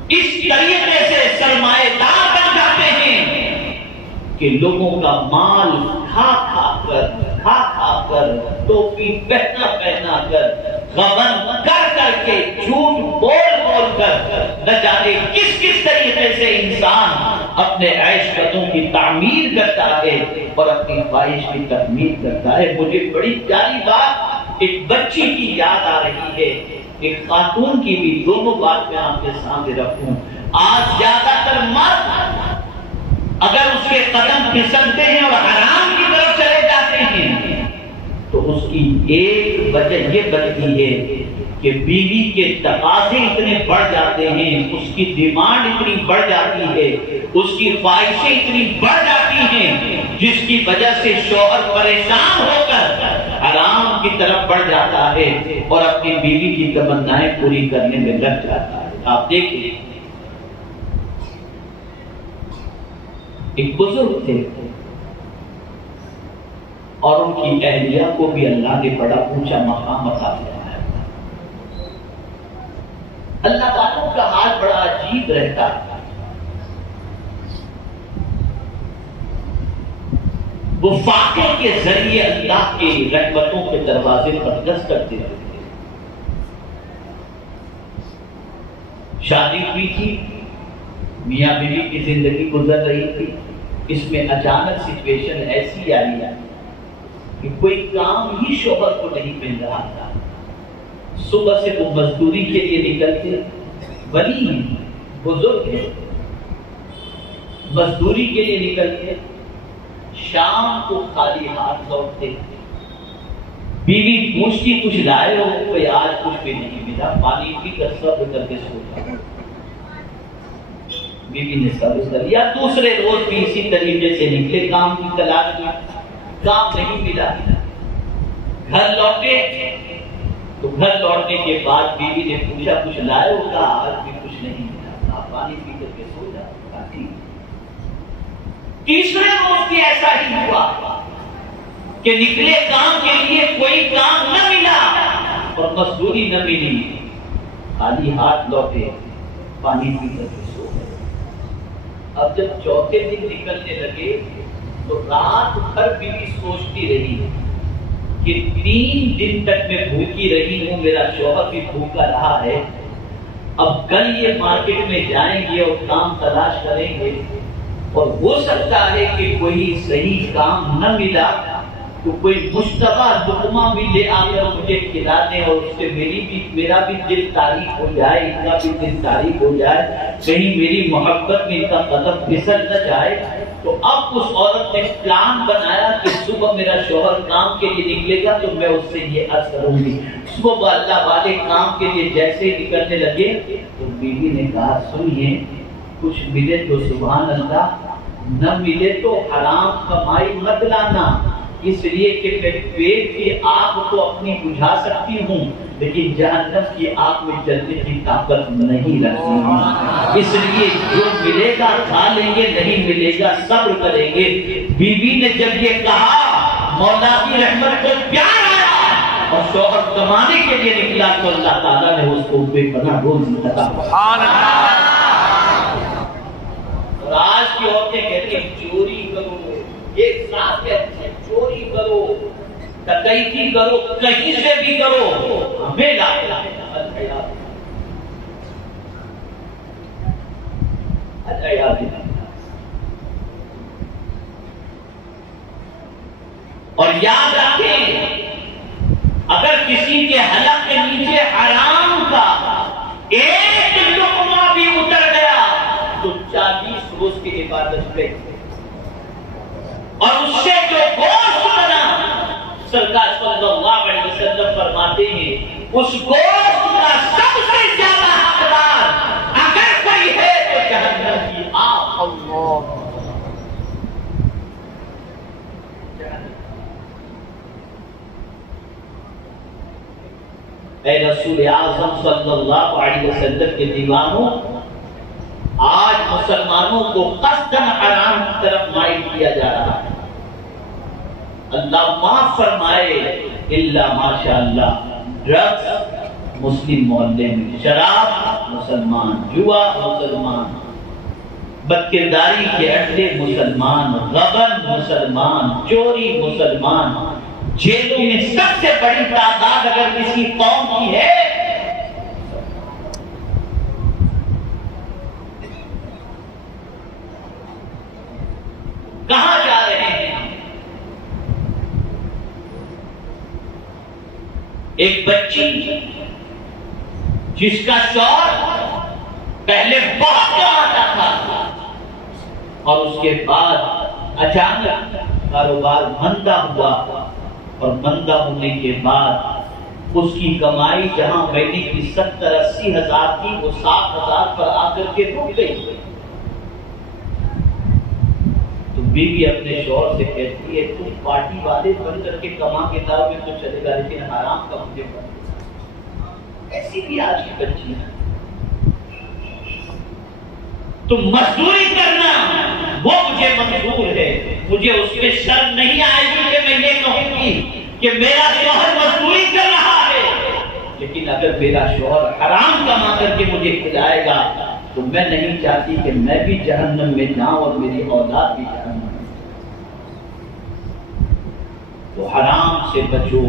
اس طریقے سے سرمایہ دار بن جاتے ہیں کہ لوگوں کا مال کھا کر ٹوپی پہنا کر غبن کر کے جھوٹ بول کر نہ جانے کس طریقے سے انسان اپنے عیش قدوں کی تعمیر کرتا ہے اور اپنی خواہش کی تکمیل کرتا ہے۔ مجھے بڑی پیاری بات ایک بچی کی یاد آ رہی ہے، ایک خاتون کی بھی، دونوں بات میں آپ کے سامنے رکھوں۔ آج زیادہ تر مرد اگر اس کے قدم پھسلتے ہیں اور حرام کی طرف چلے جاتے ہیں تو اس کی ایک وجہ یہ بنتی ہے کہ بیوی کے تقاضے اتنے بڑھ جاتے ہیں، اس کی ڈیمانڈ اتنی بڑھ جاتی ہے، اس کی خواہشیں اتنی بڑھ جاتی ہیں جس کی وجہ سے شوہر پریشان ہو کر حرام کی طرف بڑھ جاتا ہے اور اپنی بیوی کی تمنائیں پوری کرنے میں لگ جاتا ہے۔ آپ دیکھیں ایک بزرگ تھے، اور ان کی اہلیہ کو بھی اللہ نے بڑا اونچا مقام عطا فرمایا. اللہ والوں کا حال بڑا عجیب رہتا ہے. وہ فاتح کے ذریعے اللہ کے رحمتوں کے دروازے پر دست کرتے رہتے. شادی ہوئی تھی، میاں بیوی کی زندگی گزر رہی تھی. اس میں اچانک سچویشن ایسی آئی کہ کوئی کام ہی شوہر کو نہیں مل رہا تھا. صبح سے وہ مزدوری کے لیے نکلتے، ولی بزرگ ہے، مزدوری کے لیے نکلتے، شام کو خالی ہاتھ لوٹتے. بیوی پوچھتی کچھ لائے ہو؟ کوئی آج کچھ بھی نہیں ملا، پانی پی کر صبر کر کے سو جاؤ. بیوی نے صبر کر لیا. دوسرے روز بھی اسی طریقے سے نکلے کام کی تلاش میں، کام نہیں ملا. گھر لوٹے تو گھر لوٹنے کے بعد بیوی نے پوچھا کچھ لائے ہو؟ کہا آج بھی کچھ نہیں ملا، آپ پانی پی کر کے سو جاؤ. تیسرے روز بھی ایسا ہی ہوا کہ نکلے کام کے لیے، کوئی کام نہ ملا اور مزدوری نہ ملی، خالی ہاتھ لوٹے، پانی پی کر کے سو گئے. اب جب چوتھے دن نکلنے لگے تو رات بھر بیوی سوچتی رہی کہ 3 دن تک میں بھوکی رہی ہوں، میرا شوہر بھی بھوکا رہا ہے. اب کل یہ مارکیٹ میں جائیں گے اور کام تلاش کریں گے، اور ہو سکتا ہے کہ کوئی صحیح کام نہ ملا تو کوئی مشتبہ لقمہ بھی لے آ کر مجھے کھلا دیں، اور اس سے میرا بھی دل تاریخ ہو جائے، ان کا بھی دل تاریخ ہو جائے، کہیں میری محبت میں ان کا قدم پھسل نہ جائے. تو اب اس عورت نے پلان بنایا کہ صبح میرا شوہر کام کے لیے نکلے گا تو میں اس سے یہ عرض کروں گی. صبح اللہ والے کام کے لیے جیسے ہی نکلنے لگے تو بیوی نے کہا سنیے، کچھ ملے تو سبحان اللہ، نہ ملے تو حرام کمائی مت لانا، اس لیے کہ میں پیٹ کی آگ تو اپنی بجھا سکتی ہوں لیکن جہنم کی آگ میں جلنے کی طاقت نہیں رکھتی. اس لیے جو ملے گا کھا لیں گے، نہیں ملے گا صبر کریں گے. بیوی نے جب یہ کہا، مولا کی رحمت کو پیار آیا اور شوہر کمانے کے لیے نکلا تو اللہ تعالیٰ نے اس کو بے پناہ روزی عطا فرمائی. آج کی عورتیں کہتی ہیں چوری کرو، ایک ساتھ کہتے ہیں چوری کرو، ڈکیتی کرو، کہیں سے بھی کرو، ہمیں لا اور یاد رکھیں اگر کسی کے حلق کے نیچے حرام کا ایک لقمہ بھی اتر گیا تو 40 روز کی عبادت پہ، اور اس سے جو گوشت بنا، سرکار صلی اللہ علیہ وسلم فرماتے ہیں اس گوشت کا سب سے زیادہ حقدار اگر کوئی ہے تو جہنم کی آگ. اللہ اے رسول اعظم صلی اللہ علیہ وسلم کے دیوانوں، آج مسلمانوں کو قصداً حرام کی طرف مائل کیا جا رہا ہے. اللہ معاف فرمائے الا ماشاء اللہ. ڈرگس مسلم محلے میں، شراب مسلمان، جوا مسلمان، بدکرداری کے اڈے مسلمان، غبن مسلمان، چوری مسلمان. جیلوں میں سب سے بڑی تعداد اگر کسی قوم کی ہے کہاں جا رہے ہیں؟ ایک بچی جس کا شوہر پہلے بہت کماتا تھا اور اس کے بعد اچانک کاروبار مندہ ہوا، اور مندہ ہونے کے بعد اس کی کمائی جہاں مہینے کی 70-80 ہزار تھی وہ 7,000 پر آ کر کے رک گئی. تو بیوی اپنے شوہر سے کہتی ہے تم پارٹی والے بن کر کے کما کے دار میں تو چلے گا لیکن حرام کا مجھے بن. ایسی بھی آج کی بچی ہے. تم مزدوری کرنا وہ مجھے منظور ہے، مجھے اس میں شرم نہیں آئے گی کہ میں یہ کہوں گی کہ میرا شوہر مزدوری کر رہا ہے، لیکن اگر میرا شوہر حرام کما کر کے مجھے کھلائے گا تو میں نہیں چاہتی کہ میں بھی جہنم میں جاؤں اور میری اولاد بھی جہنم میں۔ تو حرام سے بچو،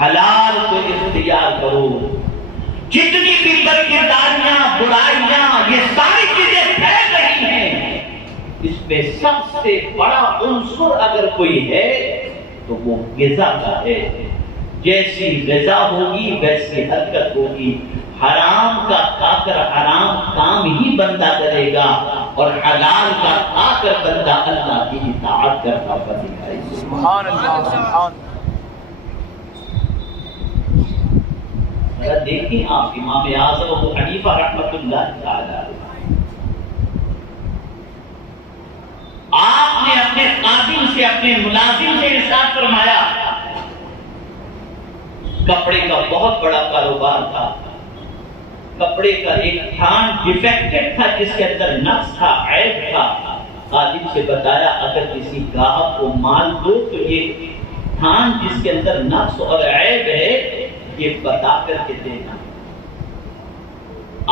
حلال کو اختیار کرو۔ جتنی بھی بدکرداریاں، برائیاں، یہ ساری چیزیں پھیل رہی ہیں، اس میں سب سے بڑا عنصر اگر کوئی ہے تو وہ غذا کا ہے۔ جیسی غذا ہوگی ویسی حرکت ہوگی۔ حرام کا کھا کر حرام کام ہی بندہ کرے گا، اور حلال کا کھا کر بندہ اللہ کی اطاعت کرتا ہوا دکھائی دے گا۔ سبحان اللہ، سبحان اللہ۔ ذرا دیکھیں آپ امام اعظم ابو حنیفہ رحمۃ اللہ تعالی علیہ، آپ نے اپنے قاضی سے، اپنے ملازم سے ارشاد فرمایا، کپڑے کا بہت بڑا کاروبار تھا، کپڑے کا ایک تھان ڈیفیکٹڈ تھا جس کے اندر نقص تھا، عیب تھا۔ قاضی سے بتایا اگر کسی گاہک کو مال دو تو یہ تھان جس کے اندر نقص اور عیب ہے یہ بتا کر کے دینا۔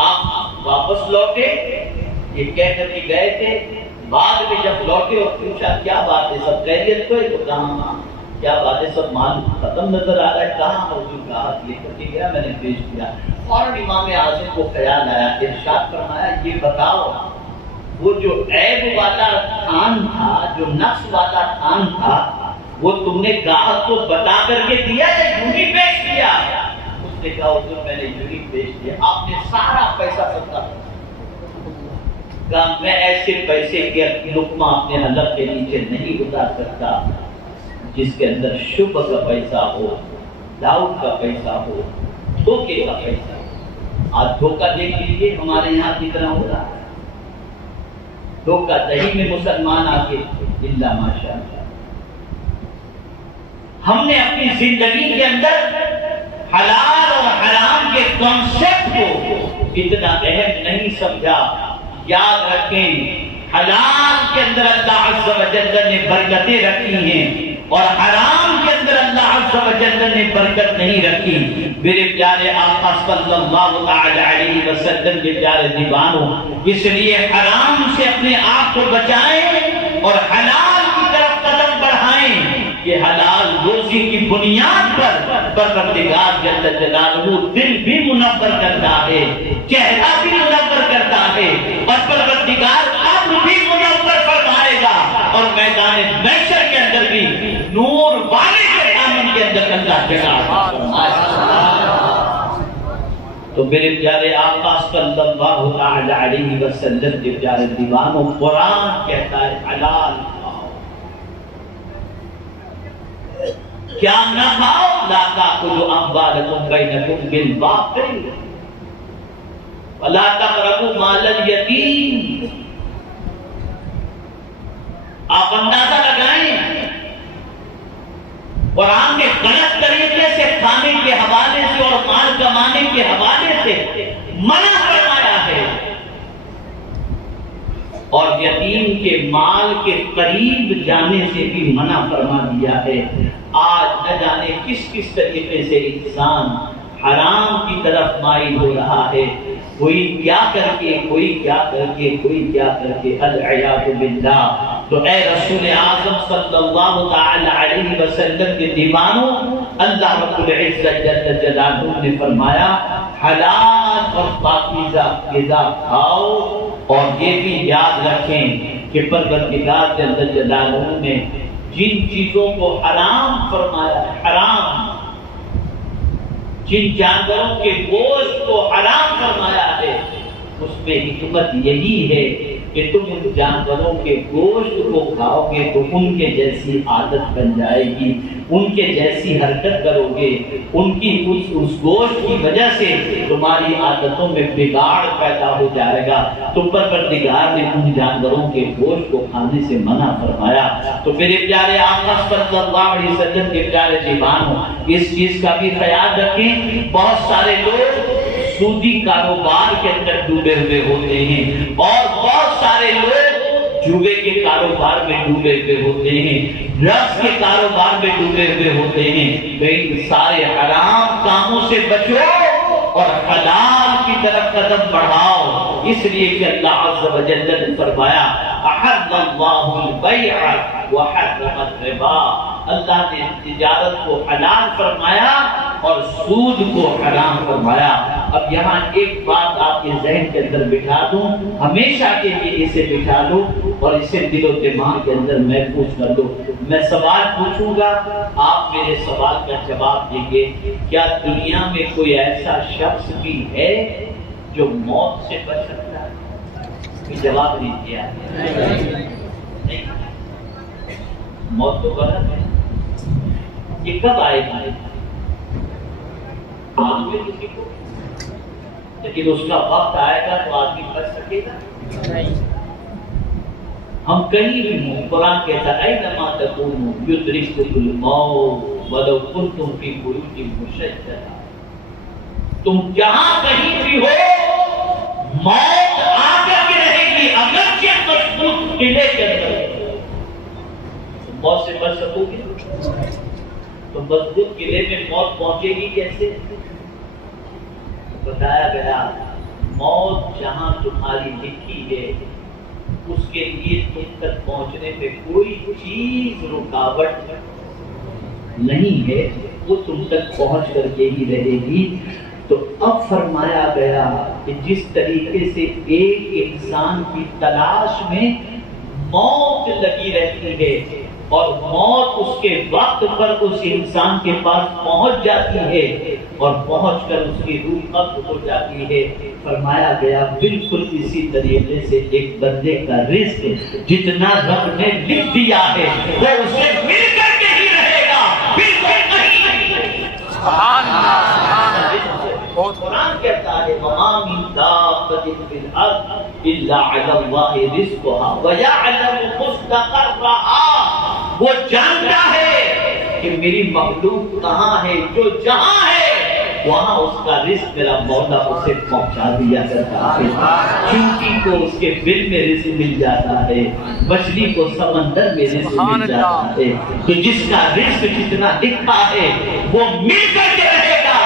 آپ واپس لوٹے، یہ کہہ کر کے گئے تھے، بعد میں جب لوٹے اور پوچھا کیا بات ہے، سب خیریت تو ہے؟ تو کہاں کیا بات ہے، سب مال ختم نظر آ رہا ہے، کہاں موجود گاہک لے کر کے گیا، میں نے بیچ دیا۔ اور امام اعظم کو خیال آیا، ارشاد فرمایا یہ بتاؤ وہ جو عیب والا تھان تھا، جو نقص والا تھان تھا، وہ تم نے گاہک کو بتا کر کے دیا یا یوں ہی بیچ دیا؟ اس نے کہا حضور میں نے یوں ہی بیچ دیا۔ آپ نے سارا پیسہ ستا کہا میں ایسے پیسے کے لقمہ اپنے حلق کے نیچے نہیں گزار سکتا جس کے اندر شبہ کا پیسہ ہو، ڈاؤٹ کا پیسہ ہو، دھوکے کا پیسہ ہو۔ آج دھوکہ دیکھ لیجیے ہمارے یہاں کتنا ہو رہا ہے، دھوکہ دہی میں مسلمان آگے الا ماشاء اللہ۔ ہم نے اپنی زندگی کے اندر حلال اور حرام کے کانسیپٹ کو اتنا اہم نہیں سمجھا۔ یاد رکھیں حلال کے اندر اللہ عز و جل نے برکتیں رکھی ہیں اور حرام کے اندر اللہ عز و جل نے برکت نہیں رکھی۔ میرے پیارے آقا صلی اللہ تعالی علیہ وسلم کے پیارے دیوانوں، اس لیے حرام سے اپنے آپ کو بچائیں اور حلال کی طرف قدم بڑھائیں کہ حلال روزی کی بنیاد پر پروردگار جل جلالہ دل بھی منور کرتا ہے، چہرہ بھی منور کرتا ہے، اور پروردگار قبر بھی منور فرمائے گا، اور میدان محشر کے اندر بھی نور والے کے دامن کے اندر اللہ جگہ فرمائے۔ تو میرے پیارے آقا صلی اللہ تعالی علیہ وسلم کے پیارے دیوانوں، قرآن کہتا ہے حلال کیا نہ کھاؤ، لا تأکلوا اموالکم بینکم بالباطل ولا تقربوا مال الیتیم۔ آپ اندازہ لگائیں قرآن نے غلط طریقے سے کھانے کے حوالے سے اور مال کمانے کے حوالے سے منع فرمایا ہے، اور یتیم کے مال کے قریب جانے سے بھی منع فرما دیا ہے۔ آج نہ جانے کس کس طریقے سے انسان حرام کی طرف مائل ہو رہا ہے، کوئی کیا کر کے، کوئی کیا کر کے، کوئی کیا کر کے، العیاذ باللہ۔ تو اے رسول اعظم صلی اللہ تعالی علیہ وسلم کے دیوانوں، اللہ رب العزت جل جلالہ نے فرمایا حلال اور پاکیزہ غذا کھاؤ، اور یہ بھی یاد رکھیں کہ پروردگار جل جلالہ نے جن چیزوں کو حرام فرمایا، حرام جن جانوروں کے گوشت کو حرام فرمایا ہے، اس میں حکمت یہی ہے کہ تم ان جانوروں کے گوشت کو کھاؤ گے تو ان کے جیسی عادت بن جائے گی، ان کے جیسی حرکت کرو گے، ان کی اس گوشت کی وجہ سے تمہاری عادتوں میں بگاڑ پیدا ہو جائے گا۔ تو پروردگار نے ان جانوروں کے گوشت کو کھانے سے منع فرمایا۔ تو میرے پیارے آقا صلی اللہ علیہ وسلم کے پیارے دیوانوں، اس چیز کا بھی خیال رکھیں، بہت سارے لوگ سودی کاروبار کے اندر ڈوبے ہوئے ہوتے ہیں، اور بہت سارے لوگ جوے کے کاروبار میں ڈوبے ہوئے ہوتے ہیں، ڈرگس کے کاروبار میں ڈوبے ہوئے ہوتے ہیں، بھئی سارے حرام کاموں سے بچو اور حلال کی طرف قدم بڑھاؤ۔ اس لیے کہ اللہ عز و جل نے فرمایا احل اللہ البیع وحرم الربا، اللہ نے تجارت کو حلال فرمایا اور سود کو حرام فرمایا۔ اب یہاں ایک بات آپ کے ذہن کے اندر بٹھا دوں، ہمیشہ کے لیے اسے بٹھا دو اور اسے دل و دماغ کے اندر محفوظ کر دو۔ میں سوال پوچھوں گا، آپ میرے سوال کا جواب دیں گے۔ کیا دنیا میں کوئی ایسا شخص بھی ہے جو موت سے بچ سکتا ہے؟ کوئی جواب نہیں دیا؟ نہیں، موت تو غلط ہے۔ یہ کب آئے گا؟ معلوم ہے کسی کو؟ لیکن اس کا وقت آئے گا تو آدمی بچ سکے گا؟ ہم کہیں بھی ہوں، قرآن کہتا ہے اینما تکونوا یدرککم الموت ولو کنتم فی بروج مشیدہ، تم جہاں کہیں بھی ہو موت آ کر کے رہے گی، اگرچہ مضبوط قلعے کے اندر موت سے بچ سکو گے؟ تو مضبوط قلعے میں موت پہنچے گی کیسے؟ بتایا گیا موت جہاں تمہاری لکھی ہے اس کے لیے تم تک پہنچنے پہ کوئی چیز رکاوٹ نہیں ہے، وہ تم تک پہنچ کر کے ہی رہے گی۔ تو اب فرمایا گیا کہ جس طریقے سے ایک انسان کی تلاش میں موت لگی رہتی ہے اور موت اس کے وقت پر اس انسان کے پاس پہنچ جاتی ہے اور پہنچ کر اس کی روح قبض ہو جاتی ہے، فرمایا گیا بالکل اسی طریقے سے ایک بندے کا رزق جتنا رب نے لکھ دیا ہے وہ اسے مل کر کے ہی رہے گا، بالکل نہیں۔ سبحان اللہ۔ قرآن کہتا ہے وَمَا مِن دَابَّةٍ فِي الْأَرْضِ إِلَّا عَلَى اللَّهِ رِزْقُهَا وَيَعْلَمُ مُسْتَقَرَّهَا، وہ جانتا ہے کہ میری مخلوق کہاں ہے، جو جہاں ہے وہاں اس کا رزق میرا مولا اسے پہنچا دیا کرتا ہے۔ چونٹی کو اس کے بل میں رزق مل جاتا ہے، مچھلی کو سمندر میں رزق مل جاتا ہے، تو جس کا رزق جتنا لکھا ہے وہ مل کر کے رہے گا۔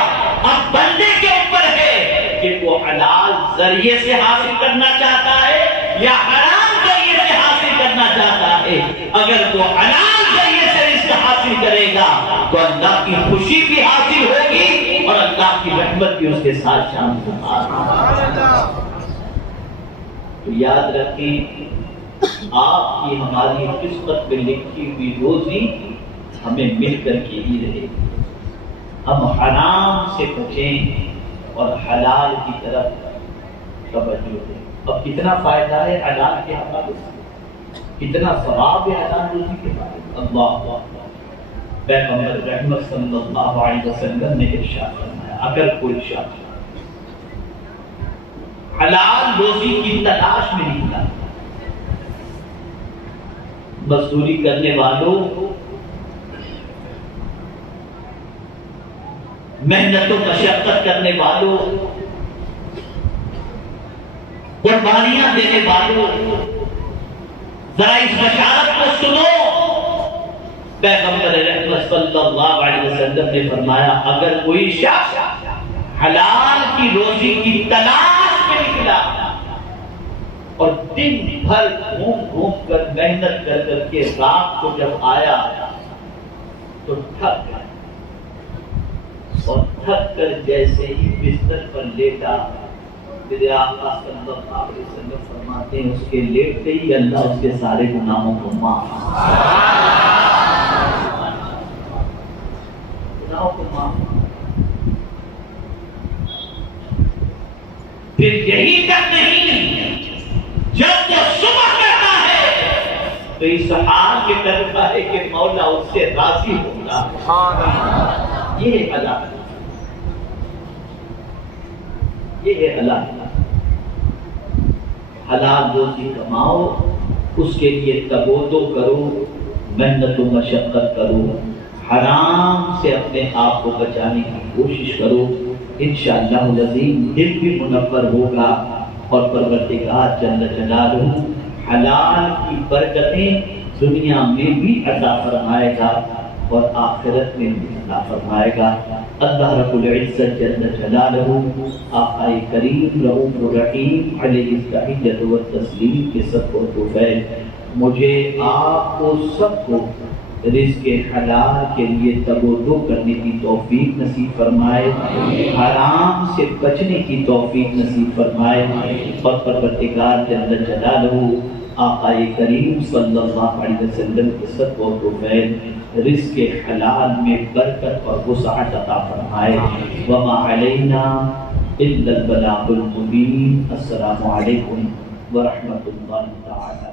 اب بندے کے اوپر ہے کہ وہ حلال ذریعے سے حاصل کرنا چاہتا ہے یا حرام ذریعے سے حاصل کرنا چاہتا ہے۔ اگر وہ حلال ذریعے سے رزق حاصل کرے گا تو اللہ کی خوشی بھی حاصل ہوگی اور اللہ کی رحمت بھی اس کے ساتھ شامل ہوگی۔ تو یاد رکھیں آپ کی ہماری قسمت میں لکھی ہوئی روزی ہمیں مل کر کے ہی رہے گی۔ ہم حرام سے بچیں اور حلال کی طرف توجہ دیں۔ اب کتنا فائدہ ہے حلال کے حوالے سے، کتنا ثواب ہے حلال روزی کے بارے میں۔ اللہ پیغمبر رحمت صلی اللہ علیہ وسلم نے ارشاد فرمایا اگر کوئی شخص حلال روزی کی تلاش میں نکلا، مزدوری کرنے والوں، محنت و مشقت کرنے والوں، قربانیاں دینے والوں، ذرا اس بشارت کو سنو۔ پیغمبر رحمت صلی اللہ علیہ وسلم نے فرمایا اگر کوئی شخص حلال کی روزی کی تلاش میں نکلا اور دن بھر گھوم گھوم کر محنت کر کر کے رات کو جب آیا تو تھک گیا، اور تھک کر جیسے ہی بستر پر لیٹا، میرے آقا صلی اللہ علیہ وسلم فرماتے ہیں اس کے لیٹتے ہی اللہ اس کے سارے گناہوں کو معاف پھر یہی تک نہیں، جب وہ صبح کرتا ہے تو اس حال کے کرتا ہے کہ مولا اس سے راضی ہوگا۔ یہ ہے حلال، یہ ہے حلال۔ حلال روزی کماؤ، اس کے لیے تگودو کرو، محنت و مشقت کرو، حرام سے اپنے آپ کو بچانے کی کوشش کرو، انشاءاللہ العظیم دل بھی منور ہوگا اور پروردگار جل جلالہ حلال کی برکتیں دنیا میں بھی عطا فرمائے گا اور آخرت میں بھی عطا فرمائے گا۔ اللہ رب العزت جل جلالہ آقا کریم رؤوف الرحیم علیہ التحیۃ والتسلیم کے سب کو توفیل مجھے آپ کو سب کو رزق حلال کے لیے تگ و دو کرنے کی توفیق نصیب فرمائے، حرام سے بچنے کی توفیق نصیب فرمائے، اور پروردگار جل جلالہ آقا کریم صلی اللہ علیہ وسلم کے صدقہ و توفیل رزق حلال میں برکت اور وسعت عطا فرمائے۔ وما علینا الا البلاغ المبین۔ السلام علیکم ورحمۃ اللہ تعالی